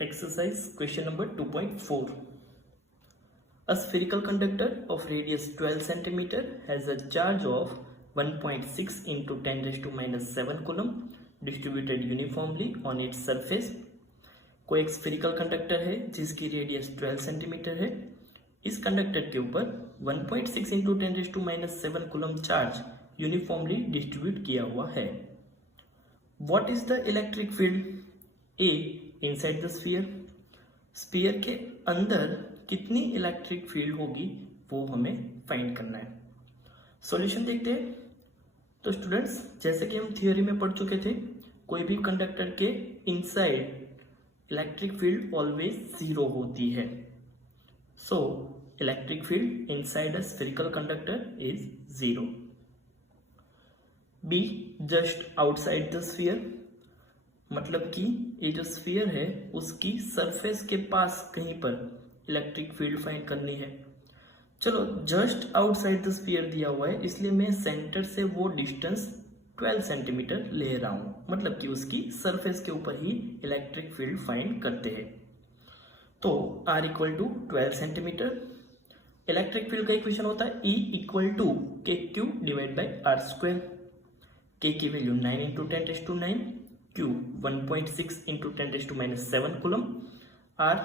Exercise question number 2.4. A spherical conductor of radius 12 cm has a charge of 1.6 into 10 raised to minus 7 coulomb distributed uniformly on its surface. कोई एक spherical conductor है जिसकी radius 12 centimetre है. इस conductor के ऊपर 1.6 into 10 raise to minus 7 coulomb charge uniformly distribute किया हुआ है. What is the electric field? A inside the sphere. Sphere के अंदर कितनी इलेक्ट्रिक फील्ड होगी वो हमें फाइंड करना है. सॉल्यूशन देखते हैं. तो स्टूडेंट्स, जैसे कि हम थियोरी में पढ़ चुके थे, कोई भी कंडक्टर के inside electric field always zero होती है. So electric field inside a spherical conductor is zero. Be just outside the sphere. मतलब कि ये जो स्फीयर है उसकी सरफेस के पास कहीं पर इलेक्ट्रिक फील्ड फाइंड करनी है. चलो, जस्ट आउटसाइड द स्फीयर दिया हुआ है, इसलिए मैं सेंटर से वो डिस्टेंस 12 सेंटीमीटर ले रहा हूं. मतलब कि उसकी सरफेस के ऊपर ही इलेक्ट्रिक फील्ड फाइंड करते हैं. तो R equal to 12 centimetre. Electric field का इक्वेशन होता है E equal to K Q divide by R square. K की value 9 into 10 raise to 9, Q 1.6 into 10 raise to minus 7 coulomb, R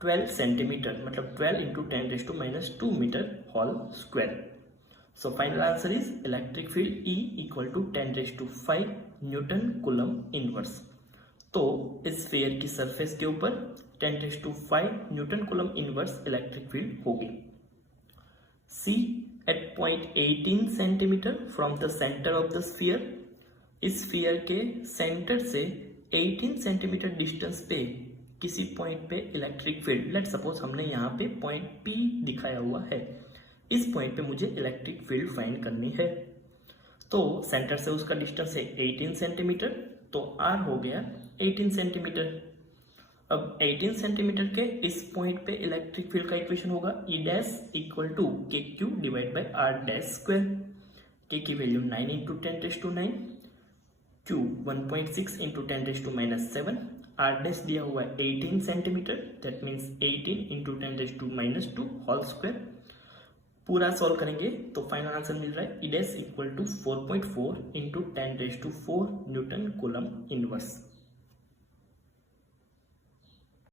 12 centimetre मतलब 12 into 10 raise to minus 2 metre whole square. So final answer is electric field E equal to 10 raised to 5 Newton coulomb inverse. तो इस sphere की surface के ऊपर 10 raised to 5 Newton coulomb inverse electric field होगी. C at point 18 centimetre from the centre of the sphere. इस sphere के centre से 18 centimetre distance पे किसी पॉइंट पे इलेक्ट्रिक फील्ड, लेट सपोज हमने यहाँ पे पॉइंट P दिखाया हुआ है, इस पॉइंट पे मुझे इलेक्ट्रिक फील्ड फाइंड करनी है. तो सेंटर से उसका डिस्टेंस है 18 सेंटीमीटर, तो R हो गया 18 सेंटीमीटर. अब 18 सेंटीमीटर के इस पॉइंट पे इलेक्ट्रिक फील्ड का इक्वेशन होगा E dash equal to K Q divide by R dash square. K की value 9 into 10 raise to 9, Q 1.6 into 10 raise to minus 7, R dash दिया हुआ है 18 centimetre, that means 18 into 10 raise to minus 2 whole square. पूरा solve करेंगे तो final answer मिल रहा है E dash equal to 4.4 into 10 raise to 4 newton coulomb inverse.